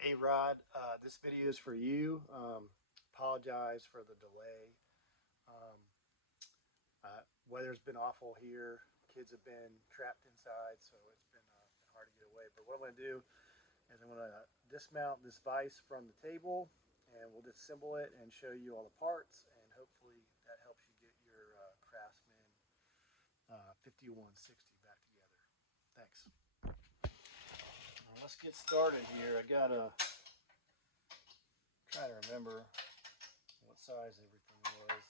Hey Rod, this video is for you. Apologize for the delay. Um, Weather's been awful here. Kids have been trapped inside, so it's been hard to get away. But what I'm going to do is I'm going to dismount this vise from the table, and we'll disassemble it and show you all the parts, and hopefully that helps you get your Craftsman 5160 back together. Thanks. Let's get started here. I gotta try to remember what size everything was.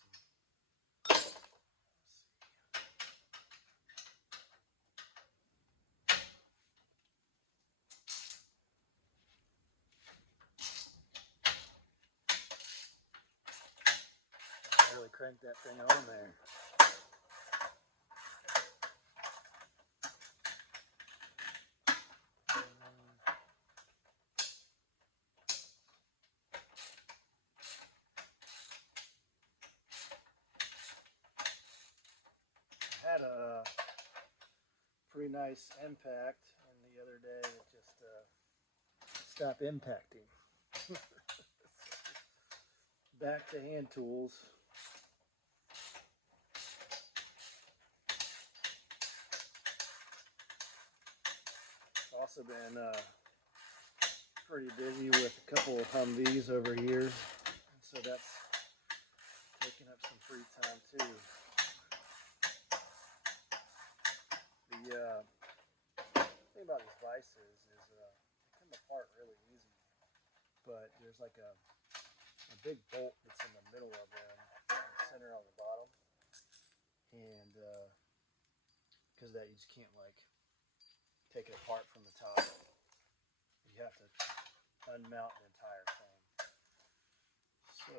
I really cranked that thing on there. I had a pretty nice impact, and the other day it just stopped impacting. Back to hand tools. Also been pretty busy with a couple of Humvees over here, and so that's taking up some free time too. The thing about these vices is they come apart really easy, but there's like a big bolt that's in the middle of them, in the center on the bottom, and because that you just can't like take it apart from the top. You have to unmount the entire thing. So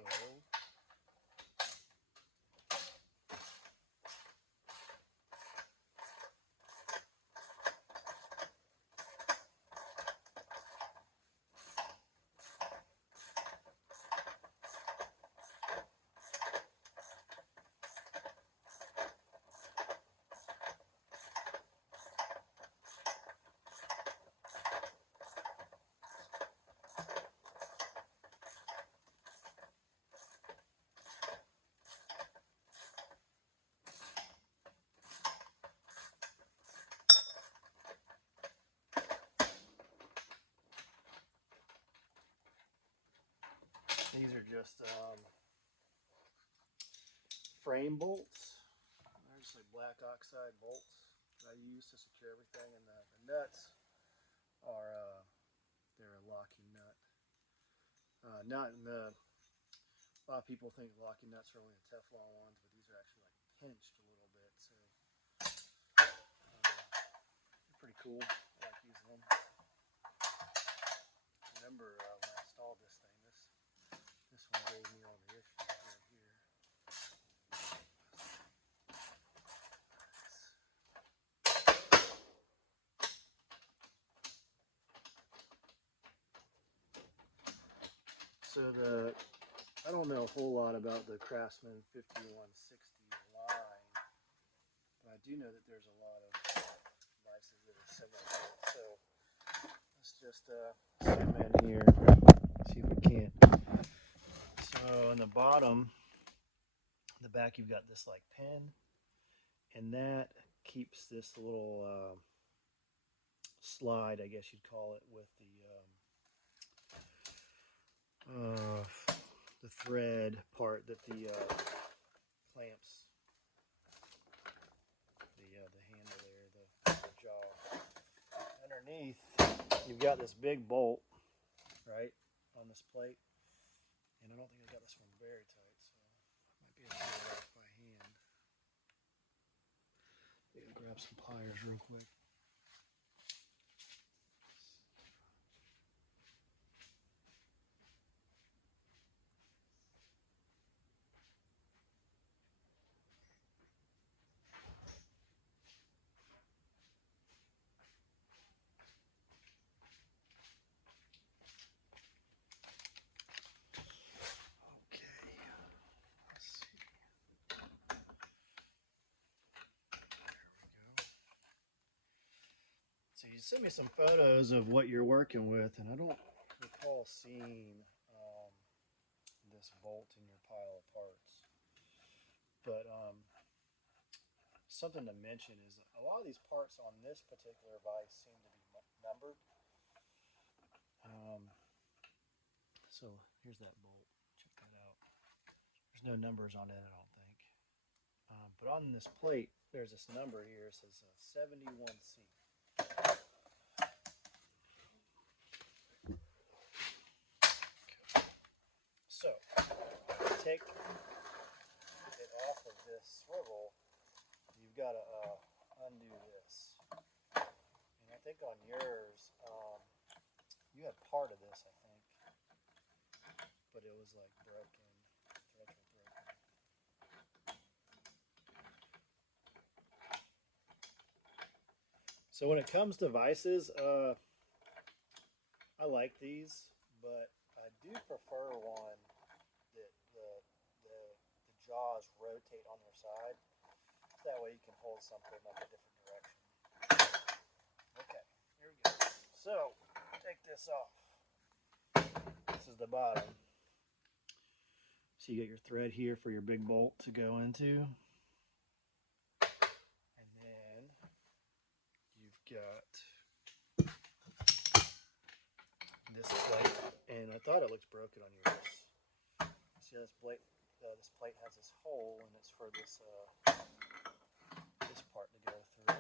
these are just frame bolts. They're just like black oxide bolts that I use to secure everything, and the nuts are they're a locking nut. Not in the A lot of people think locking nuts are only the Teflon ones, but these are actually like pinched a little bit, so they're pretty cool. I like using them. Remember when I installed this thing, this one gave me all the issues right here. So I don't know a whole lot about the Craftsman 5160 line, but I do know that there's a lot of vices that are similar to it. So let's just zoom in here, see if we can. So on the bottom, the back, you've got this like pin, and that keeps this little slide, I guess you'd call it, with the thread part that the clamps the handle there, the jaw. Underneath, you've got this big bolt, right, on this plate, and I don't think I got this one very tight, so I might be able to get it off by hand. I'm gonna grab some pliers real quick. So you sent me some photos of what you're working with, and I don't recall seeing this bolt in your pile of parts. But something to mention is a lot of these parts on this particular vise seem to be numbered. So here's that bolt. Check that out. There's no numbers on it, I don't think. But on this plate, there's this number here. It says 71C. So, take it off of this swivel, you've got to undo this. And I think on yours, you had part of this, I think, but it was like broken. Threads were broken. So when it comes to vices, I like these, but I do prefer one that the jaws rotate on their side. So that way you can hold something like a different direction. Okay, here we go. So, take this off. This is the bottom. So you got your thread here for your big bolt to go into. And then you've got this plate. And I thought it looked broken on yours. See how this plate has this hole, and it's for this this part to go through.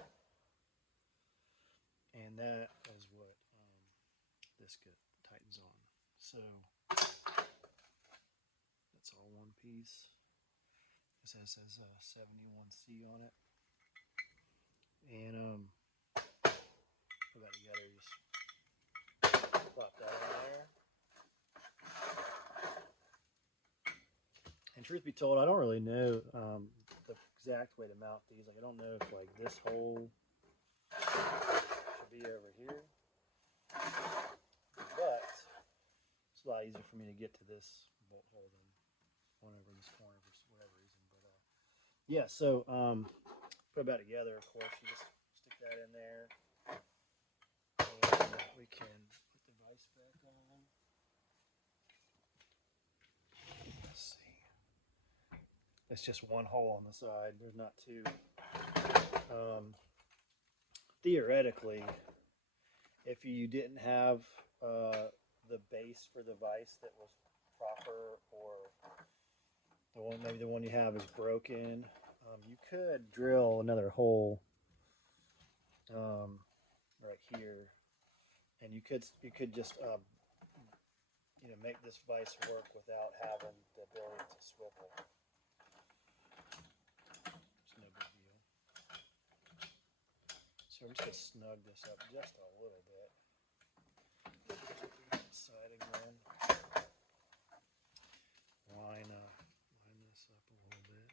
And that is what this tightens on. So that's all one piece. This says 71C on it. And put that together, just plop that in there. And truth be told, I don't really know the exact way to mount these. Like, I don't know if like this hole should be over here, but it's a lot easier for me to get to this bolt hole than one over in this corner for whatever reason. But yeah, so put it back together. Of course, you just stick that in there, and we can put the vise back on. Let's see. It's just one hole on the side. There's not two. Theoretically, if you didn't have the base for the vise that was proper, or maybe the one you have is broken, you could drill another hole right here, and you could just make this vise work without having the ability to swivel. It's no big deal. So we're just going to snug this up just a little bit. Side again. Line this up a little bit.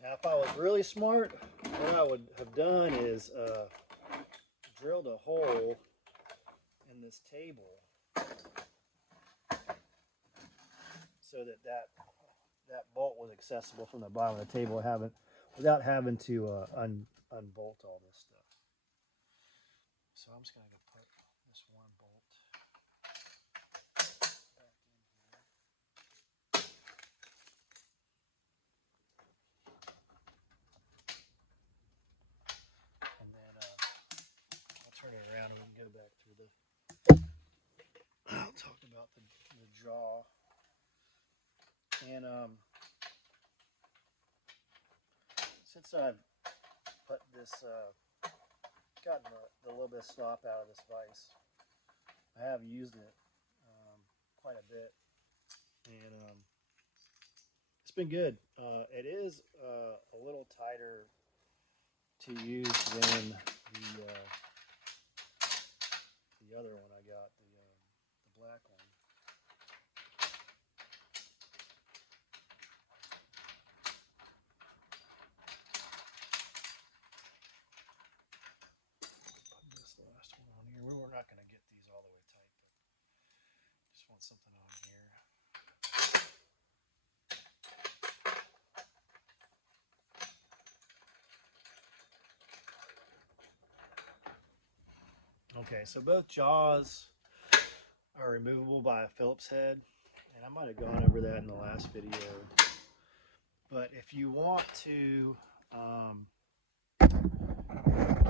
Now, if I was really smart, what I would have done is drilled a hole in this table so that bolt was accessible from the bottom of the table, without having to unbolt all this stuff. So I'm just going to put this one bolt back in here. And then I'll turn it around and we can go back through I'll talk about the jaw. And since I've put this, gotten the little bit of slop out of this vise, I have used it quite a bit, and it's been good. It is a little tighter to use than the other one I got, the black one. not going to get these all the way tight, but just want something on here. Okay, so both jaws are removable by a Phillips head, and I might have gone over that in the last video. But if you want to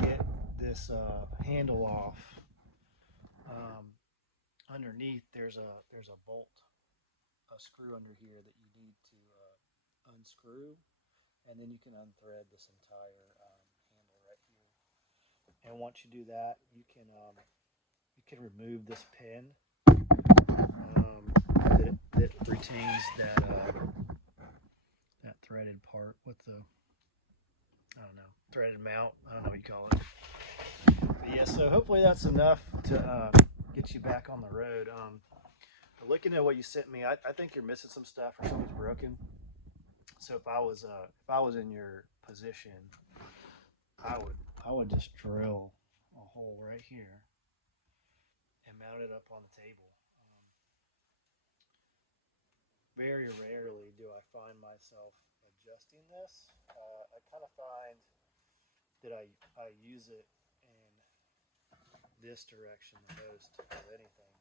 get this handle off, underneath there's a bolt, a screw under here that you need to unscrew, and then you can unthread this entire handle right here. And once you do that, you can remove this pin that retains that threaded part with the, I don't know, threaded mount. I don't know what you call it. But yeah, so hopefully that's enough to get you back on the road. Looking at what you sent me, I think you're missing some stuff or something's broken. So if I was in your position, I would just drill a hole right here and mount it up on the table. Very rarely do I find myself adjusting this. I kind of find that I use it in this direction the most of anything,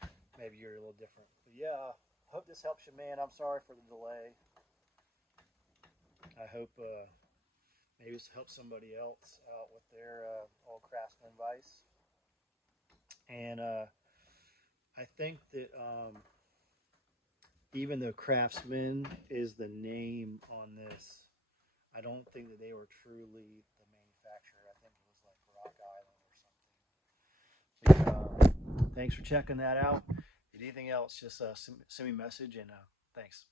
but maybe you're a little different. But yeah, hope this helps you, man. I'm sorry for the delay. I hope maybe this helps somebody else out with their old Craftsman vise. And I think that even though Craftsman is the name on this, I don't think that they were truly the manufacturer. I think it was like Rock Island or something. But, thanks for checking that out. If anything else, just send me a message, and thanks.